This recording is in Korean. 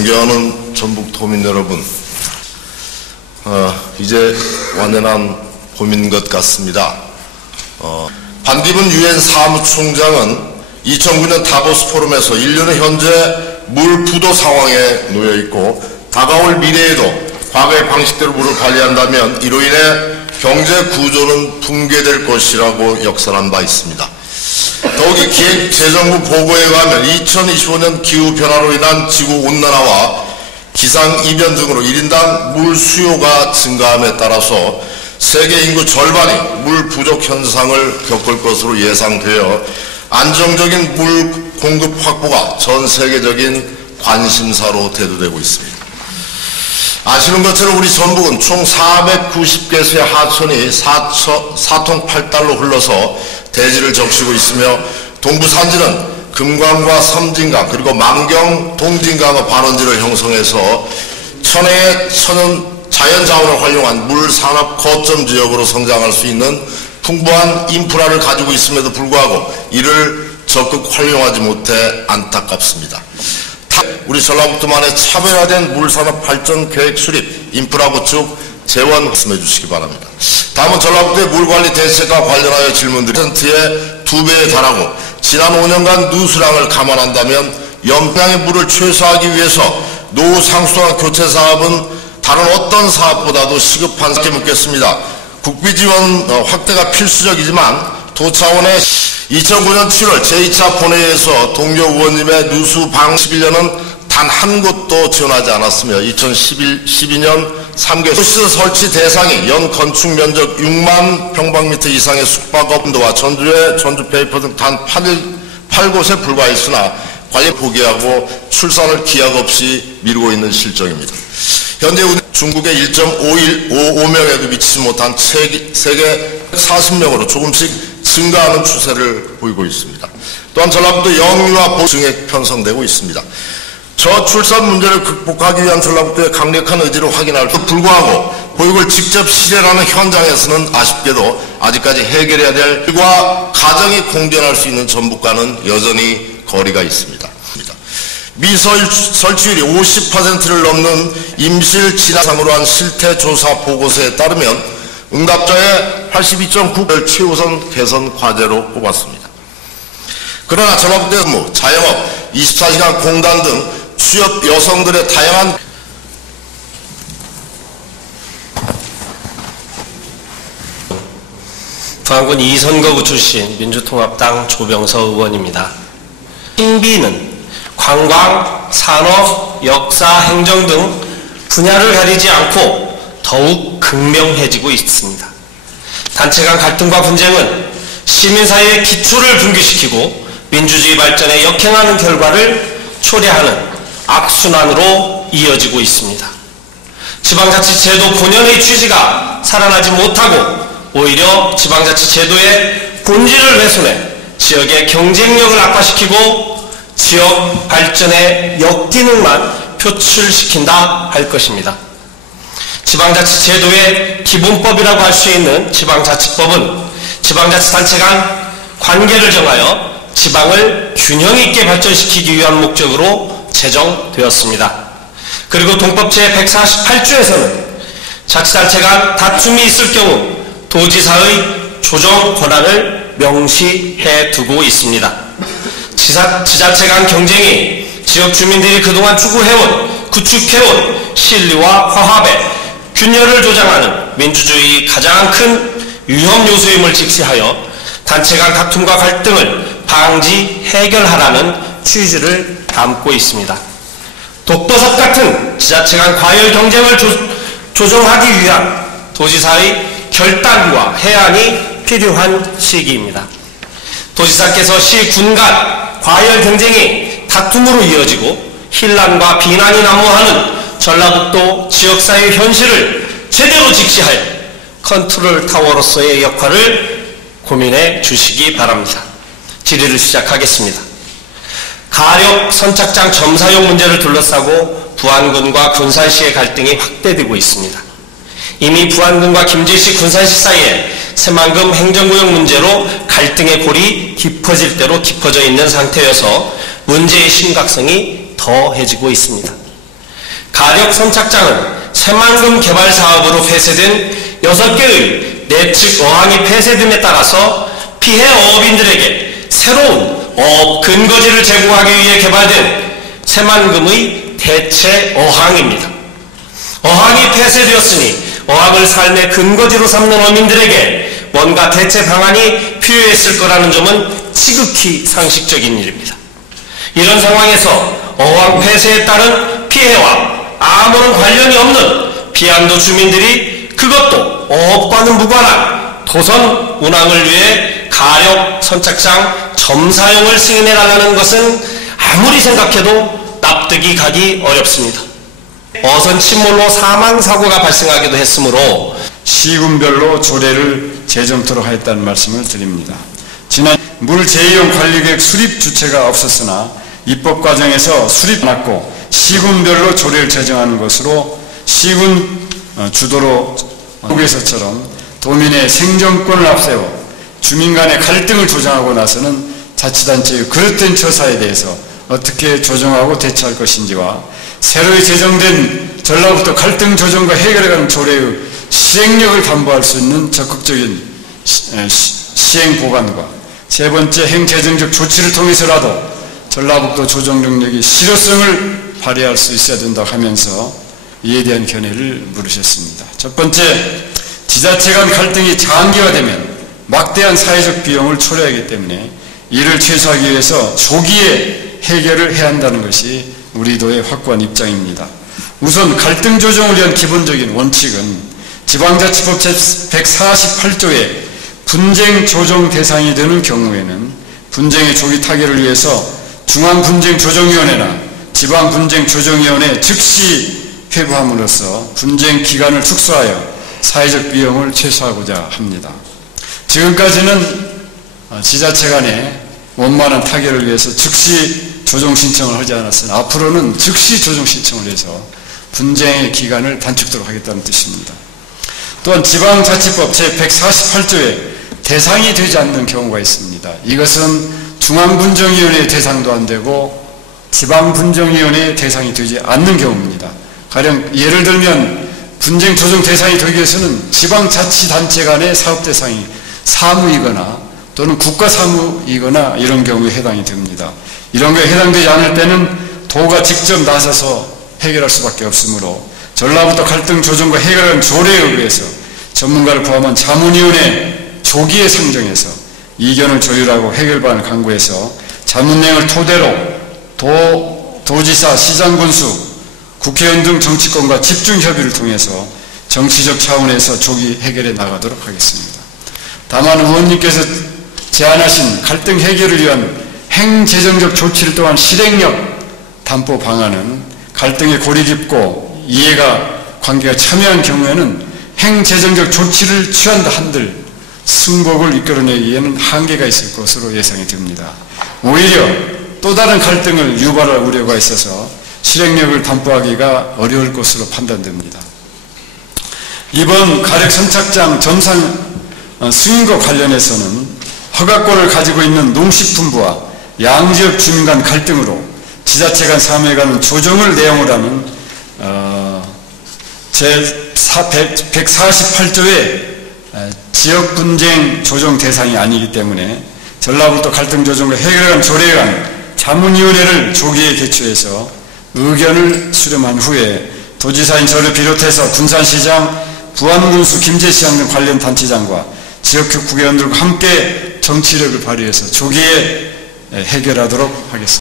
존경하는 전북도민 여러분, 이제 완연한 봄인 것 같습니다. 반기문 유엔 사무총장은 2009년 다보스 포럼에서 인류는 현재 물 부도 상황에 놓여 있고 다가올 미래에도 과거의 방식대로 물을 관리한다면 이로 인해 경제 구조는 붕괴될 것이라고 역설한 바 있습니다. 더욱이 기획재정부 보고에 의하면 2025년 기후변화로 인한 지구온난화와 기상이변 등으로 1인당 물 수요가 증가함에 따라서 세계 인구 절반이 물 부족 현상을 겪을 것으로 예상되어 안정적인 물 공급 확보가 전 세계적인 관심사로 대두되고 있습니다. 아시는 것처럼 우리 전북은 총 490개소의 하천이 4통 8달로 흘러서 대지를 적시고 있으며 동부 산지는 금강과 섬진강 그리고 만경 동진강의 반원지를 형성해서 천혜의 천연 자연자원을 활용한 물산업 거점 지역으로 성장할 수 있는 풍부한 인프라를 가지고 있음에도 불구하고 이를 적극 활용하지 못해 안타깝습니다. 우리 전라북도만의 차별화된 물산업 발전 계획 수립, 인프라 구축, 재원 말씀해 주시기 바랍니다. 다음은 전라북도의 물관리 대책과 관련하여 질문드리 %의 2배에 달하고 지난 5년간 누수량을 감안한다면 연평양의 물을 최소화하기 위해서 노후 상수도와 교체 사업은 다른 어떤 사업보다도 시급한 게 묻겠습니다. 국비 지원 확대가 필수적이지만 도 차원의 2009년 7월 제2차 본회의에서 동료 의원님의 누수 방 11년은 단 한 곳도 지원하지 않았으며 2012년 3개 도시 설치 대상이 연 건축 면적 6만 평방미터 이상의 숙박업도와 전주 페이퍼 등 단 8곳에 불과했으나 관리 포기하고 출산을 기약 없이 미루고 있는 실정입니다. 현재 중국의 1.55명에도 미치지 못한 세계 40명으로 조금씩 증가하는 추세를 보이고 있습니다. 또한 전라북도 영유아 보증액 편성되고 있습니다. 저출산 문제를 극복하기 위한 전라북도의 강력한 의지를 확인할 때도 불구하고 보육을 직접 실현하는 현장에서는 아쉽게도 아직까지 해결해야 될 일과 가정이 공존할 수 있는 전북과는 여전히 거리가 있습니다. 미설치율이 50%를 넘는 임실 진학상으로 한 실태조사 보고서에 따르면 응답자의 82.9%를 최우선 개선 과제로 꼽았습니다. 그러나 전라북도의 업무, 자영업, 24시간 공단 등 취업 여성들의 다양한 부안군 2선거구 출신 민주통합당 조병서 의원입니다. 신비는 관광, 산업, 역사, 행정 등 분야를 가리지 않고 더욱 극명해지고 있습니다. 단체 간 갈등과 분쟁은 시민사회의 기초를 붕괴시키고 민주주의 발전에 역행하는 결과를 초래하는 악순환으로 이어지고 있습니다. 지방자치제도 본연의 취지가 살아나지 못하고 오히려 지방자치제도의 본질을 훼손해 지역의 경쟁력을 악화시키고 지역 발전의 역기능만 표출시킨다 할 것입니다. 지방자치제도의 기본법이라고 할 수 있는 지방자치법은 지방자치단체 간 관계를 정하여 지방을 균형 있게 발전시키기 위한 목적으로 제정되었습니다. 그리고 동법 제148조에서는 자치단체 간 다툼이 있을 경우 도지사의 조정 권한을 명시해 두고 있습니다. 지자체 간 경쟁이 지역 주민들이 그동안 추구해온, 구축해온 신리와 화합의 균열을 조장하는 민주주의의 가장 큰 위험 요소임을 직시하여 단체 간 다툼과 갈등을 방지, 해결하라는 취지를 담고 있습니다. 독버섯 같은 지자체 간 과열 경쟁을 조정하기 위한 도지사의 결단과 해안이 필요한 시기입니다. 도지사께서 시, 군 간 과열 경쟁이 다툼으로 이어지고 혼란과 비난이 난무하는 전라북도 지역사회 현실을 제대로 직시하여 컨트롤 타워로서의 역할을 고민해 주시기 바랍니다. 질의를 시작하겠습니다. 가력 선착장 점사용 문제를 둘러싸고 부안군과 군산시의 갈등이 확대되고 있습니다. 이미 부안군과 김제시, 군산시 사이에 새만금 행정구역 문제로 갈등의 골이 깊어질 대로 깊어져 있는 상태여서 문제의 심각성이 더해지고 있습니다. 가력 선착장은 새만금 개발 사업으로 폐쇄된 6개의 내측 어항이 폐쇄됨에 따라서 피해 어업인들에게 새로운 어업 근거지를 제공하기 위해 개발된 새만금의 대체 어항입니다. 어항이 폐쇄되었으니 어항을 삶의 근거지로 삼는 어민들에게 뭔가 대체 방안이 필요했을 거라는 점은 지극히 상식적인 일입니다. 이런 상황에서 어항 폐쇄에 따른 피해와 아무런 관련이 없는 비안도 주민들이 그것도 어업과는 무관한 도선 운항을 위해 가력 선착장 점사용을 승인해달라는 것은 아무리 생각해도 납득이 가기 어렵습니다. 어선 침몰로 사망사고가 발생하기도 했으므로 시군별로 조례를 제정토록 하였다는 말씀을 드립니다. 지난 물 제2용 관리계획 수립 주체가 없었으나 입법 과정에서 수립 났고 시군별로 조례를 제정하는 것으로 시군 주도로 한국에서처럼 도민의 생존권을 앞세워 주민 간의 갈등을 조정하고 나서는 자치단체의 그릇된 처사에 대해서 어떻게 조정하고 대처할 것인지와 새로이 제정된 전라북도 갈등 조정과 해결해가는 조례의 시행력을 담보할 수 있는 적극적인 시행 보관과 세 번째 행재정적 조치를 통해서라도 전라북도 조정 능력이 실효성을 발휘할 수 있어야 된다고 하면서 이에 대한 견해를 물으셨습니다. 첫 번째, 지자체 간 갈등이 장기화되면 막대한 사회적 비용을 초래하기 때문에 이를 최소화하기 위해서 조기에 해결을 해야 한다는 것이 우리 도의 확고한 입장입니다. 우선 갈등 조정을 위한 기본적인 원칙은 지방자치법 제148조에 분쟁 조정 대상이 되는 경우에는 분쟁의 조기 타결을 위해서 중앙분쟁조정위원회나 지방분쟁조정위원회 즉시 회부함으로써 분쟁 기간을 축소하여 사회적 비용을 최소화하고자 합니다. 지금까지는 지자체 간의 원만한 타결을 위해서 즉시 조정 신청을 하지 않았으나 앞으로는 즉시 조정 신청을 해서 분쟁의 기간을 단축토록 하겠다는 뜻입니다. 또한 지방자치법 제148조에 대상이 되지 않는 경우가 있습니다. 이것은 중앙분쟁위원회의 대상도 안 되고 지방분쟁위원회의 대상이 되지 않는 경우입니다. 가령 예를 들면 분쟁 조정 대상이 되기 위해서는 지방자치단체 간의 사업 대상이 사무이거나 또는 국가사무이거나 이런 경우에 해당이 됩니다. 이런 경우에 해당되지 않을 때는 도가 직접 나서서 해결할 수밖에 없으므로 전라북도 갈등 조정과 해결하는 조례에 의해서 전문가를 포함한 자문위원회 조기에 상정해서 이견을 조율하고 해결 방안을 강구해서 자문 내용을 토대로 도지사, 시장군수, 국회의원 등 정치권과 집중협의를 통해서 정치적 차원에서 조기 해결해 나가도록 하겠습니다. 다만 의원님께서 제안하신 갈등 해결을 위한 행재정적 조치를 또한 실행력 담보 방안은 갈등에 골이 깊고 이해가 관계가 첨예한 경우에는 행재정적 조치를 취한다 한들 승복을 이끌어내기에는 한계가 있을 것으로 예상이 됩니다. 오히려 또 다른 갈등을 유발할 우려가 있어서 실행력을 담보하기가 어려울 것으로 판단됩니다. 이번 가력 선착장 점상 승인과 관련해서는 허가권을 가지고 있는 농식품부와 양지역 주민 간 갈등으로 지자체 간 사무에 관한 조정을 내용으로 하는 제148조의 지역분쟁 조정 대상이 아니기 때문에 전라북도 갈등 조정과 해결한 조례에 관한 자문위원회를 조기에 개최해서 의견을 수렴한 후에 도지사인 저를 비롯해서 군산시장, 부안군수 김제시장 등 관련 단체장과 지역局국회의원들과 함께 정치력을 발휘해서 조기에 해결하도록 하겠습니다.